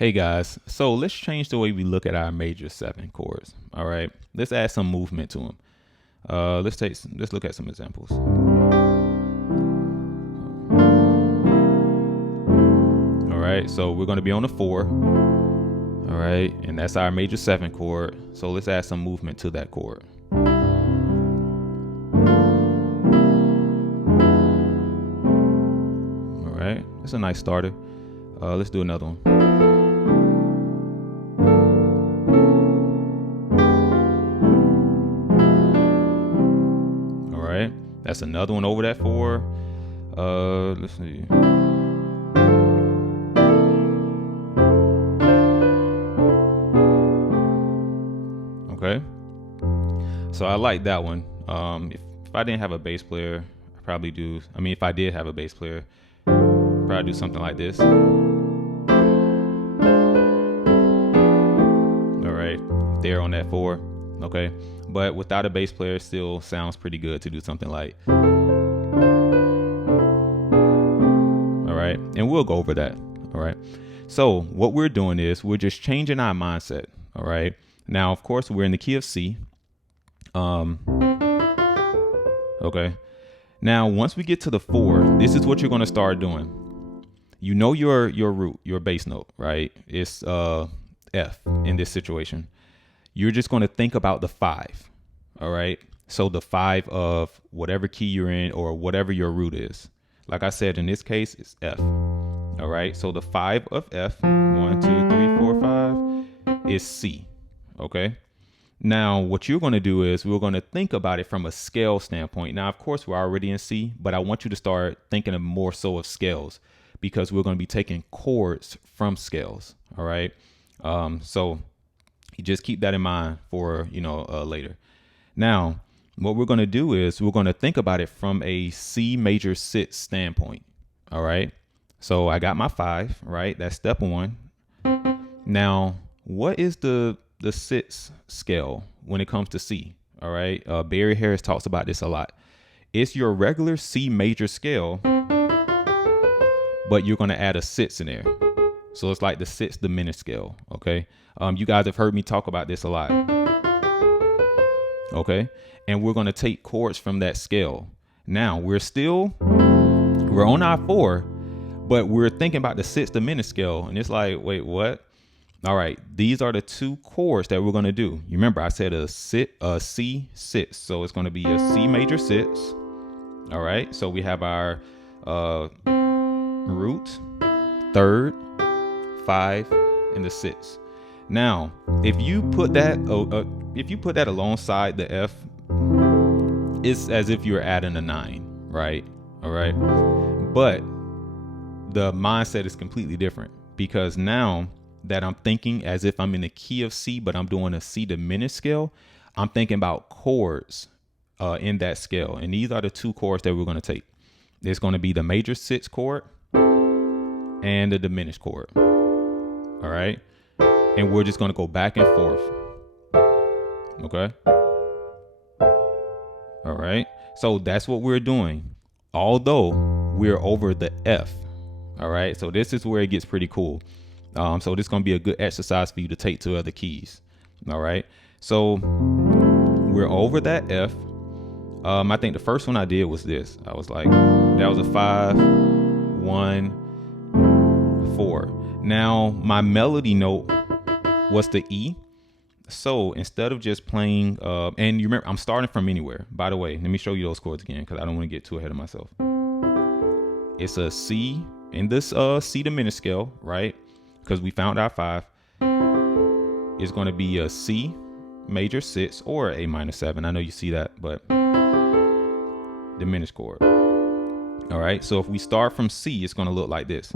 Hey guys, so let's change the way we look at our major 7 chords. All right, let's add some movement to them. Let's look at some examples. All right, so we're going to be on the 4. All right, and that's our major 7 chord. So let's add some movement to that chord. All right, that's a nice starter. Let's do another one. That's another one over that 4. Let's see. Okay. So I like that one. If I didn't have a bass player, I probably do. I mean, if I did have a bass player, I'd probably do something like this. All right. There on that 4. Okay. But without a bass player, it still sounds pretty good to do something like. All right, and we'll go over that. All right, so what we're doing is we're just changing our mindset. All right, now of course we're in the key of C. Okay, now once we get to the 4, this is what you're going to start doing. You know your root, your bass note, right? It's F in this situation. You're just going to think about the 5. All right. So the 5 of whatever key you're in or whatever your root is. Like I said, in this case, it's F. All right. So the 5 of F, 1, 2, 3, 4, 5 is C. Okay. Now, what you're going to do is we're going to think about it from a scale standpoint. Now, of course, we're already in C, but I want you to start thinking of more so of scales because we're going to be taking chords from scales. All right. So you just keep that in mind for, later. Now, what we're going to do is we're going to think about it from a C major 6 standpoint. All right. So I got my 5, right? That's step 1. Now, what is the 6th scale when it comes to C? All right. Barry Harris talks about this a lot. It's your regular C major scale, but you're going to add a 6 in there. So it's like the 6th diminished scale. Okay. You guys have heard me talk about this a lot. Okay. And we're going to take chords from that scale. Now we're on our 4, but we're thinking about the 6th diminished scale. And it's like, wait, what? All right. These are the 2 chords that we're going to do. You remember I said a C 6. So it's going to be a C major 6. All right. So we have our root, 3rd, 5, and the 6. Now, if you put that alongside the F, it's as if you're adding a 9, right? All right. But the mindset is completely different because now that I'm thinking as if I'm in the key of C, but I'm doing a C diminished scale, I'm thinking about chords in that scale. And these are the 2 chords that we're going to take. It's going to be the major 6 chord and the diminished chord. All right. And we're just going to go back and forth. Okay. All right. So that's what we're doing. Although we're over the F. All right. So this is where it gets pretty cool. So this is going to be a good exercise for you to take to other keys. All right. So we're over that F. I think the first one I did was this. I was like, that was a 5, 1, 4. Now my melody note was the E. So instead of just playing, and you remember, I'm starting from anywhere. By the way, let me show you those chords again because I don't want to get too ahead of myself. It's a C in this C diminished scale, right? Because we found our 5. It's going to be a C major 6 or A minor 7. I know you see that, but diminished chord. All right. So if we start from C, it's going to look like this.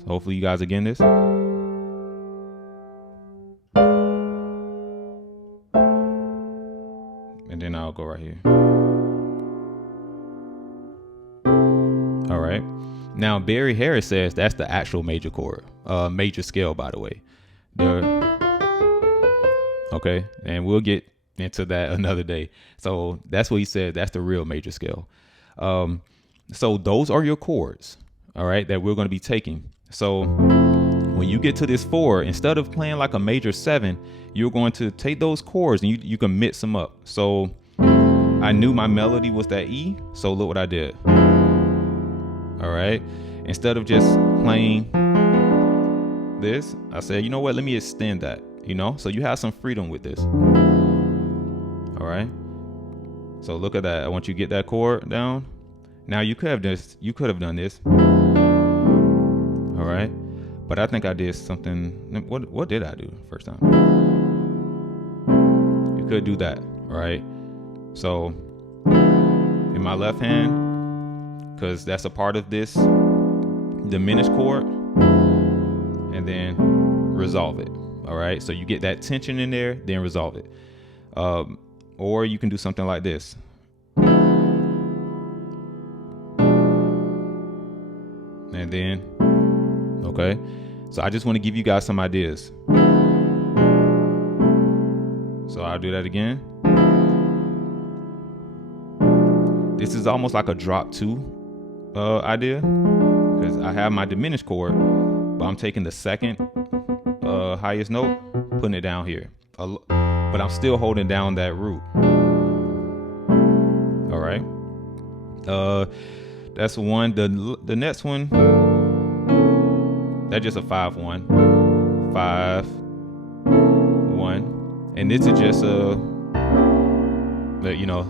So hopefully you guys are getting this. And then I'll go right here. All right. Now Barry Harris says that's the actual major chord, major scale, by the way. Okay. And we'll get into that another day. So that's what he said. That's the real major scale. So those are your chords, all right, that we're going to be taking. So when you get to this 4, instead of playing like a major 7, you're going to take those chords and you can mix them up. So I knew my melody was that E, so look what I did. All right, instead of just playing this, I said, you know what, let me extend that, so you have some freedom with this. All right, so look at that. I want you to get that chord down. Now you could have done this. All right, but I think I did something. What did I do first time? You could do that. All right, so in my left hand, because that's a part of this diminished chord, and then resolve it. All right, so you get that tension in there, then resolve it. Or you can do something like this. And then, okay, so I just want to give you guys some ideas. So I'll do that again. This is almost like a drop 2 idea, because I have my diminished chord, but I'm taking the second highest note, putting it down here, but I'm still holding down that root. All right, that's one. The next one, that's just a 5-1, 5-1, and this is just a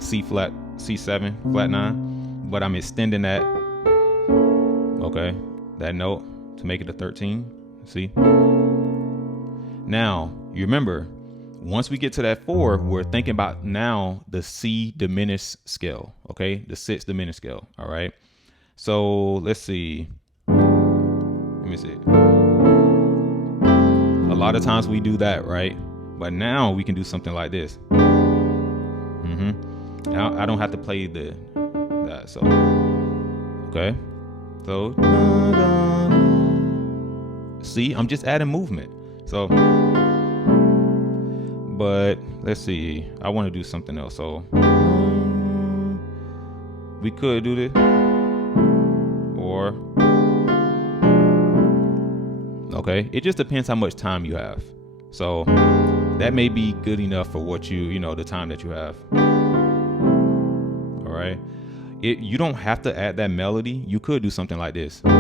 C flat, C7, flat 9, but I'm extending that. Okay, that note to make it a 13. See? Now, you remember, once we get to that 4, we're thinking about now the C diminished scale, okay? The 6th diminished scale, all right? So let's see. Let me see. A lot of times we do that, right? But now we can do something like this. Now I don't have to play that, so, okay? So, see, I'm just adding movement. So, but let's see, I want to do something else. So we could do this, or, okay, it just depends how much time you have. So that may be good enough for what the time that you have. All right, you don't have to add that melody. You could do something like this. All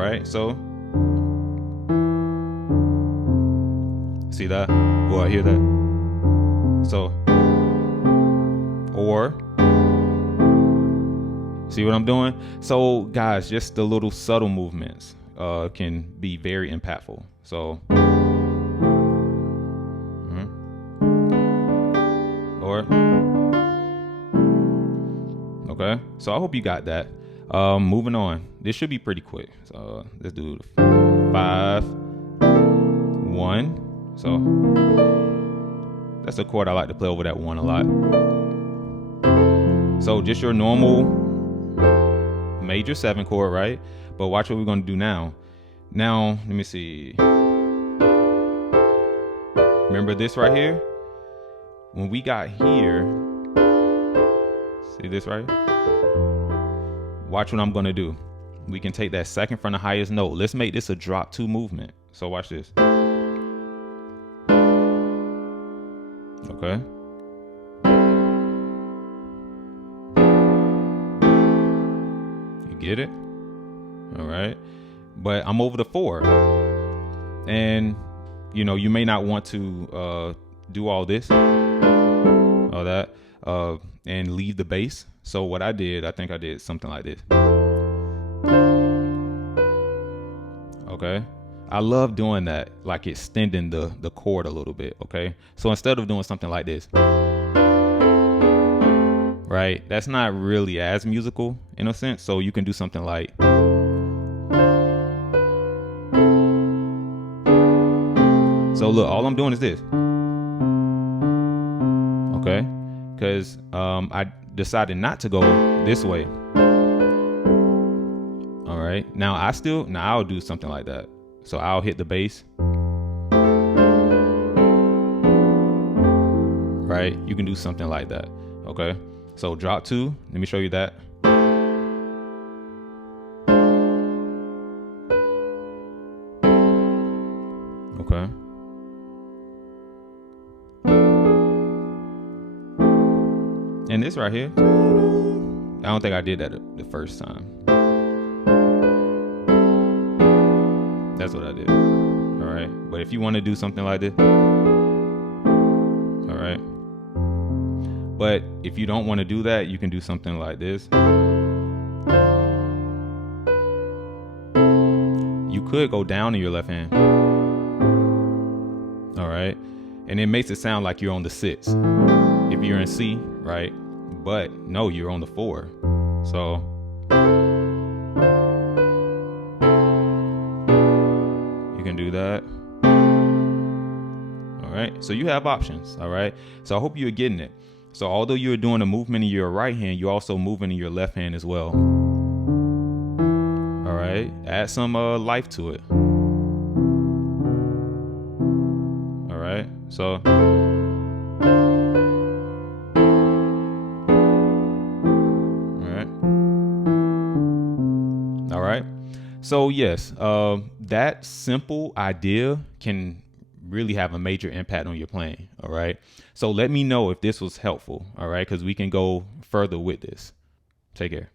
right, so see that? Oh, I hear that. So, or, see what I'm doing? So, guys, just the little subtle movements can be very impactful. So, or, okay. So I hope you got that. Moving on. This should be pretty quick. So let's do 5-1. So that's a chord I like to play over that 1 a lot. So just your normal major 7 chord, right? But watch what we're going to do now. Now, let me see. Remember this right here? When we got here, see this right here? Watch what I'm going to do. We can take that second from the highest note. Let's make this a drop 2 movement. So watch this. Okay. You get it? All right. But I'm over the 4. And, you may not want to do all this, all that, and leave the bass. So what I think I did something like this. Okay. I love doing that, like extending the chord a little bit, okay? So instead of doing something like this, right? That's not really as musical in a sense. So you can do something like, so look, all I'm doing is this, okay? Because I decided not to go this way. All right, now I'll do something like that. So I'll hit the bass. right? You can do something like that. Okay. So drop 2. Let me show you that. Okay. And this right here, I don't think I did that the first time. That's what I did. All right. But if you want to do something like this, all right. But if you don't want to do that, you can do something like this. You could go down in your left hand. All right. And it makes it sound like you're on the 6 if you're in C, right? But no, you're on the 4. So you can do that. All right. So you have options. All right. So I hope you're getting it. So although you're doing a movement in your right hand, you're also moving in your left hand as well. All right. Add some life to it. All right. So all right. So yes, that simple idea can really have a major impact on your playing. All right. So let me know if this was helpful. All right. Because we can go further with this. Take care.